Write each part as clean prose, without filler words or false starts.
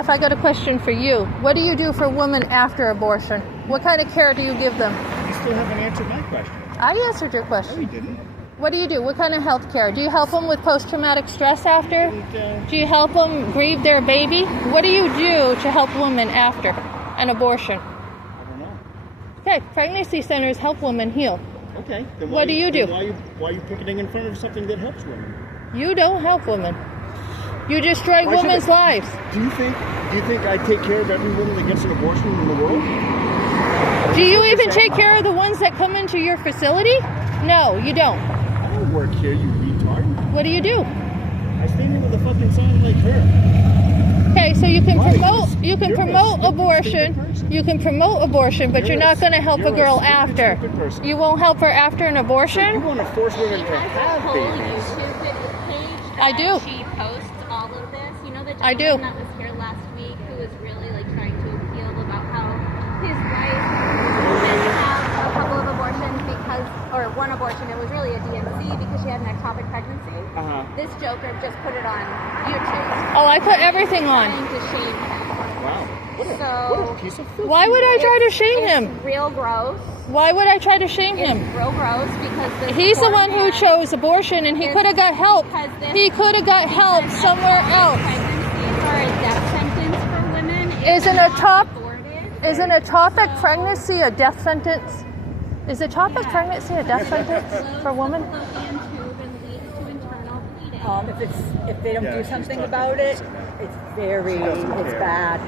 If I got a question for you, what do you do for women after abortion? What kind of care do you give them? You still haven't answered my question. I answered your question. No, you didn't. What do you do? What kind of health care? Do you help them with post-traumatic stress after? Do you help them grieve their baby? What do you do to help women after an abortion? I don't know. Okay, pregnancy centers help women heal. Okay. Then What do you do? Why are you picketing in front of something that helps women? You don't help women. You destroy Why should women's I- lives. Do you think I take care of every woman that gets an abortion in the world? Do you even take care of the ones that come into your facility? No, you don't. I don't work here, you retard. What do you do? I stand here with a fucking sign like her. Okay, so you can Why? promote You're a promote stupid abortion. person. You can promote abortion, but You're you're a- not going to help a you're a girl stupid, after. stupid person. You won't help her after an You abortion? want to force women to have whole babies. YouTube page I that do. She posts all of this. You know the I do. gentleman that was here last week who was really like trying to appeal about how his wife had to have a couple of abortions because, or one abortion, it was really a DNC because she had an ectopic pregnancy. Uh-huh. This joker just put it on YouTube. Oh, I put everything on. Trying to shame him. Wow. What So- a piece of filth. Why would I try to shame It's him? real gross. Why would I try to shame him? It's real gross because this He's the poor one who man- chose abortion, and he This- could have got help. because this- He could have got help because somewhere ectopic else. Pregnancies are a death sentence for women. if Isn't they're a not top- aborted. Isn't ectopic So- pregnancy a death sentence? Is ectopic Yeah. pregnancy a death sentence for women? Fallopian tube and leads to internal bleeding. If they don't Yeah, do she's something talking about it, it's doesn't care. bad.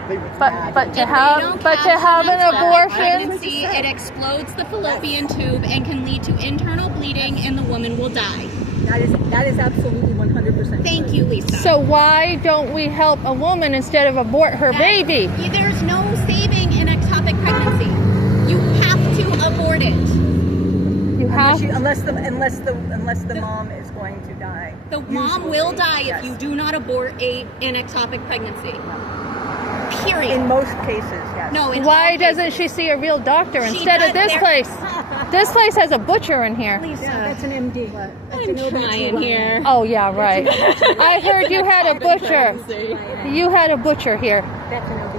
But to If have they don't but to catch have an ectopic abortion, pregnancy, it explodes the fallopian tube and can lead to internal bleeding, and the woman will die. That is absolutely 100%. Thank you, Lisa. so why don't we help a woman instead of abort her baby? There's no saving an ectopic pregnancy. You have to abort it. You have Unless the mom is going to die. The mom will die Yes. if you do not abort an ectopic pregnancy. Period. In most cases, yes. No, in Why all doesn't cases. she see a real doctor She instead of does- this there- place? This place has a butcher in here. Lisa, That's an MD. I'm trying here. Oh yeah, right. I heard you had a butcher. You had a butcher here. That's an OB.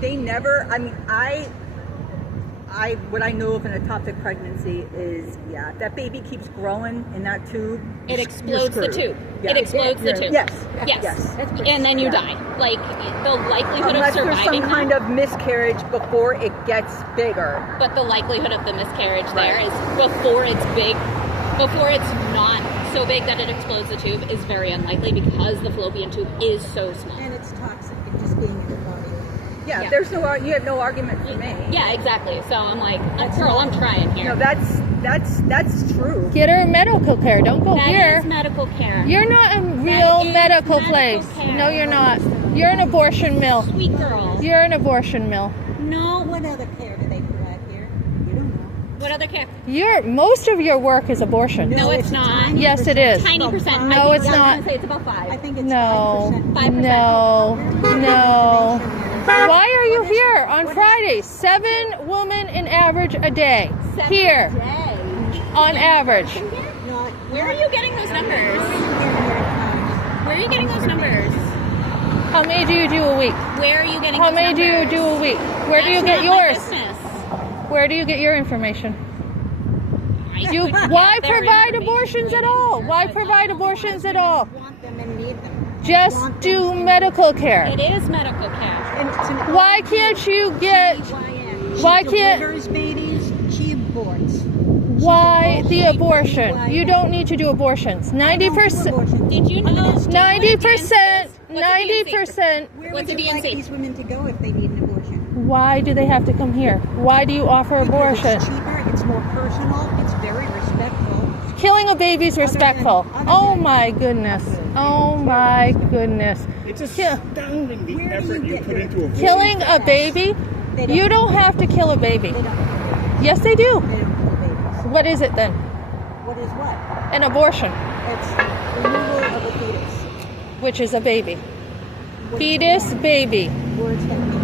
They never. I mean, what I know of an ectopic pregnancy is, yeah, that baby keeps growing in that tube. It you're explodes the screwed. tube. Yeah. It explodes the tube. Yes. Yes. Yes. And then you Yeah. die. Like, the likelihood Unless of there's surviving some kind that, of miscarriage before it gets bigger. but the likelihood of the miscarriage there Right. is before it's big, before it's not so big that it explodes the tube is very unlikely because the fallopian tube is so small. And it's toxic, it just being in your body. Yeah, Yeah. there's no. You have no argument for me. Yeah, exactly. So I'm like, girl, I'm trying here. No, that's true. Get her medical care. Don't go That here. is medical care. You're not a real is medical medical place. care. No, you're not. You're an abortion mill. Sweet girl. You're an abortion mill. No. What other care do they provide here? You don't know. What other care? Most of your work is abortion. No, it's not. Yes, it is. Tiny percent. No, I it's was not. gonna say it's about 5. I think it's No, 5%. 5%. no. Why are you here on Friday? 7 women in average a day. Here, on average. Not, Where are you getting those numbers? Where are you getting those numbers? How many do you do a week? Where are you getting How those many do you numbers? do a week? Where do you That's get not my yours? business. Where do you get your information? I You, could get why their provide information. abortions at all? Why provide abortions at all? want them and need them. Just do medical care. It is medical care. And it's an Why can't you get, OBGYN. why She can't- delivers babies, she aborts. why the abortion? You don't need to do abortions. 90%, Abortion. Did you know? 90%, What's a DNC? 90%. Where What's would a you like DNC? these women to go if they need an abortion? Why do they have to come here? Why do you offer abortion? It's cheaper, it's more personal, it's very respectful. Killing a baby is respectful. other Oh than- my goodness. Oh my goodness. It's Yeah. astounding the Where do effort you you get put your- into a Killing a baby? They don't, You don't have to kill a baby. They don't. Yes, they do. They don't kill babies. What is it then? What is what? An abortion, It's removal of a fetus. which is a baby. Words Fetus, have baby. meanings. Words have meanings.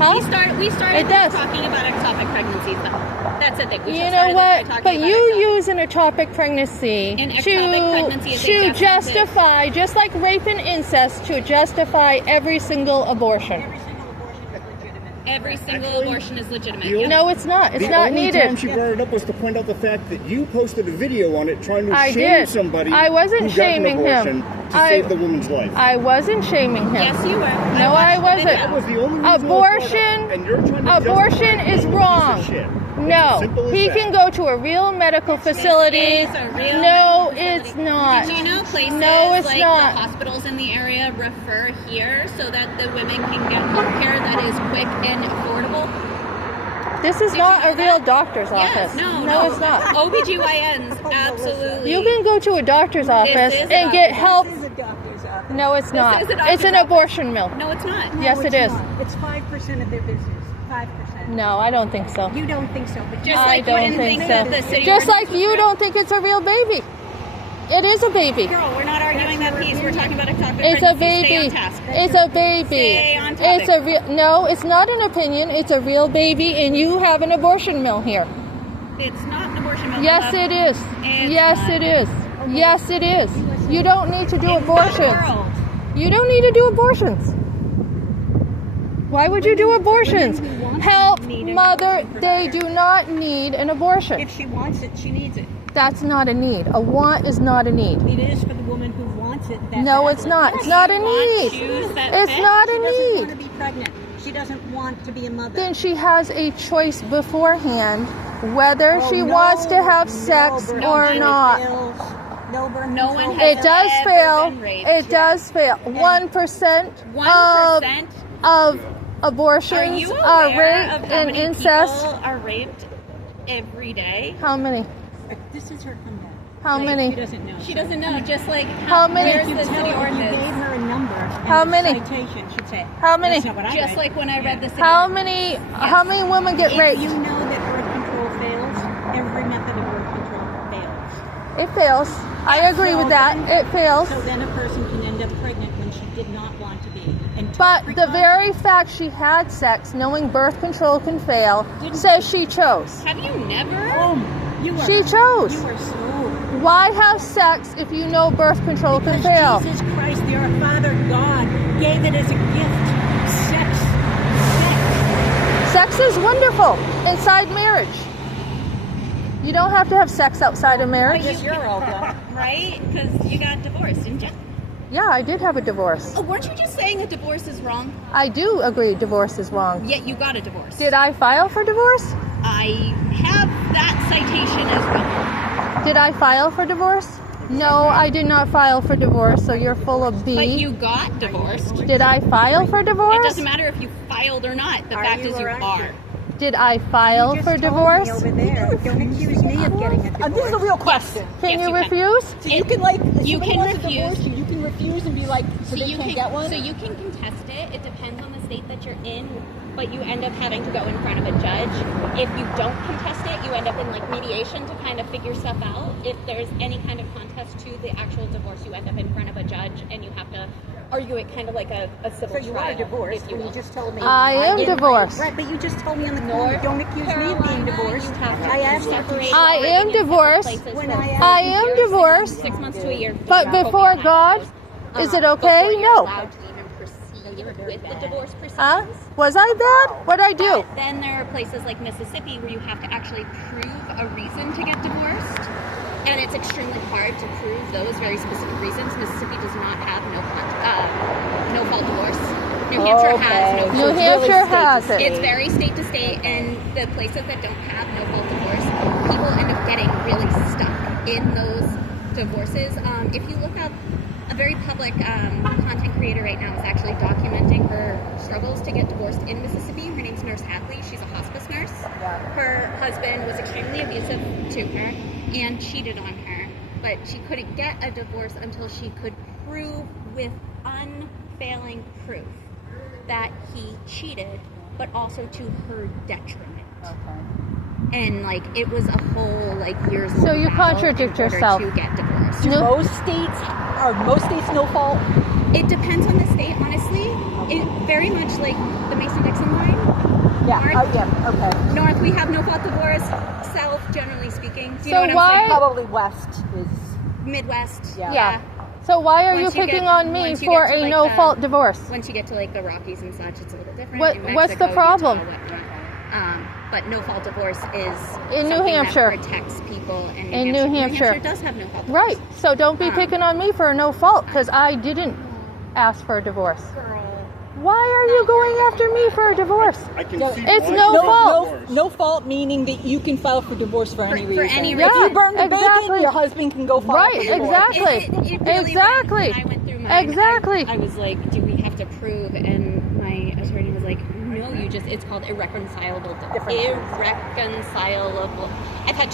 Huh? We started It does. talking about ectopic pregnancies though. That's the thing. We You just know started this by what? talking But about you ourselves. use an ectopic pregnancy An ectopic pregnancy is a to definite- justify, just like rape and incest, to justify every single abortion. Every single abortion Every single abortion is legitimate. is legitimate. The Yeah. No, it's not. It's the not only needed. time she brought it up was to point out the fact that you posted a video on it trying to I shame did. somebody I wasn't who got shaming an abortion him. to I- save the woman's life. I wasn't shaming him. Yes, you were. No, I watched the wasn't. video. That was the only reason it was Abortion, brought up, and you're trying to abortion justify is being a wrong. piece of shit. It's as No, simple as he that. can go to a real medical facility. It's a real No, medical it's facility. not. Did you know places No, it's like not. the hospitals in the area refer here so that the women can get health care that is quick and affordable? This is Did not you a know real that? doctor's Yes, office. no, it's not. OBGYNs, absolutely. You can go to a doctor's office is a and get doctor's help. This is a doctor's office. No, it's not. is a It's doctor's an office. abortion mill. No, it's not. Yes, No, it it's is. not. It's 5% of their business. 5%. No, I don't think so. You don't think so, but Just I like you don't didn't think think so. that the city Just like ordinance was you real. don't think it's a real baby. It is a baby. Girl, we're not arguing that piece. We're talking about ectopic It's a pregnancy. Stay on baby. task. It's a baby. Stay on topic. It's a real. No, it's not an opinion. It's a real baby, and you have an abortion mill here. It's not an abortion mill. Yes, it is. It's Yes, not. it is. Yes, it is. You don't need to do In the abortions. world. You don't need to do abortions. Why would you do abortions? Women who want Help, to need an mother. abortion They provider. do not need an abortion. If she wants it, she needs it. That's not a need. A want is not a need. It is for the woman who wants it. That No, badly. it's not. It's not a You want need. shoes that It's fit? not She a doesn't want need. to be pregnant. She doesn't want to be a mother. Then she has a choice beforehand whether Oh, she no, wants to have no, sex birth or control not. pills, no birth No control one pills. It does ever fail. been raped. It does fail. 1% 1%. of Are abortions you are aware rape of how and many incest. people are raped every day? How many? This is her comeback. How She many? doesn't know. She doesn't know. Just like How many? Where's You the tell city her, you gave ordinance? her a number. And How the many? Citation should say. How many? That's not what I Just read. like when I read the city How ordinance. many women get If raped? you know that birth control fails, every method of birth control fails. It fails. I agree with that. It fails. So then a person can end up pregnant when she did not want to be. And But the very fact she had sex, knowing birth control can fail, says she chose. Have you never? You are, She chose. You are so. Why have sex if you know birth control can Because fail? Jesus Christ, our Father God, gave it as a gift. Sex. Sex is wonderful inside marriage. You don't have to have sex outside of marriage. Yes, you're open. Right? Because you got divorced, didn't you? Yeah, I did have a divorce. Oh, weren't you just saying that divorce is wrong? I do agree divorce is wrong. Yet you got a divorce. Did I file for divorce? I have that citation as well. Did I file for divorce? No, I did not file for divorce, so you're full of But B. you got divorced. Did I file for It divorce? doesn't matter if you filed or not. The Are fact you is you or aren't are. you? Did I file You for just told divorce? me over there. Don't accuse me of getting a divorce. This is a real question. Can Yes, you you can. refuse? So you can like, if You somebody can wants to refuse. divorce you, you can refuse and be like, so they can't get one? So you can contest it. It depends on the state that you're in, but you end up having to go in front of a judge. If you don't contest it, you end up in like mediation to kind of figure stuff out. If there's any kind of contest to the actual divorce, you end up in front of a judge and you have to argue it kind of like a civil So you trial. are divorced if you when will. you just told me. I am didn't- divorced. Right, but you just told me on the phone, don't accuse me of being Carolina, divorced. you have to I be asked you. separated I or am living in separate divorced. places When for I am I am divorced. 6 months to a year. But Don't go before behind God, those. is it okay? Before you're No. allowed to even proceed with the divorce proceedings. Huh? Was I bad? What'd I do? But then there are places like Mississippi where you have to actually prove a reason to get divorced. And it's extremely hard to prove those very specific reasons. Mississippi does not have no fault divorce. New Hampshire has no New fault Hampshire has it. It's very state to state, and the places that don't have no fault divorce, people end up getting really stuck in those divorces. If you look up a very public content creator right now is actually documenting her struggles to get divorced in Mississippi. Her name's Nurse Hadley. She's a hospice nurse. Her husband was extremely abusive to her and cheated on her, but she couldn't get a divorce until she could prove with unfailing proof that he cheated, but also to her detriment. And like it was a whole like years. So you battle contradict in order yourself. to get divorced. No. Most states no fault? It depends on the state, honestly. It very much like the Mason-Dixon line. Yeah. North, Oh, yeah. Okay. North, we have no fault divorce. South, generally speaking. Do you So know what why- I'm saying? Probably West is. Midwest. Yeah. So why are you Once you picking get- on me once you for get to, a like, no-fault divorce? Once you get to like the Rockies and such, it's a little different. What- New what's the Mexico, problem? Utah, whatnot. But no fault divorce is In New something Hampshire. that protects people in In New New Hampshire. Hampshire does have no fault divorce. Right. So don't be Um, picking on me for a no fault because I didn't ask for a divorce. Why are you going after me for a divorce? I can see It's why no you fault. divorce. No fault meaning that you can file for divorce for any reason. any If reason. you burn the Exactly. bacon, your husband can go file Right, for divorce. exactly. It really Exactly. When I went through mine, Exactly. I was like, do we have to prove? And my attorney was like, no, it's called irreconcilable. Differences. Irreconcilable. I thought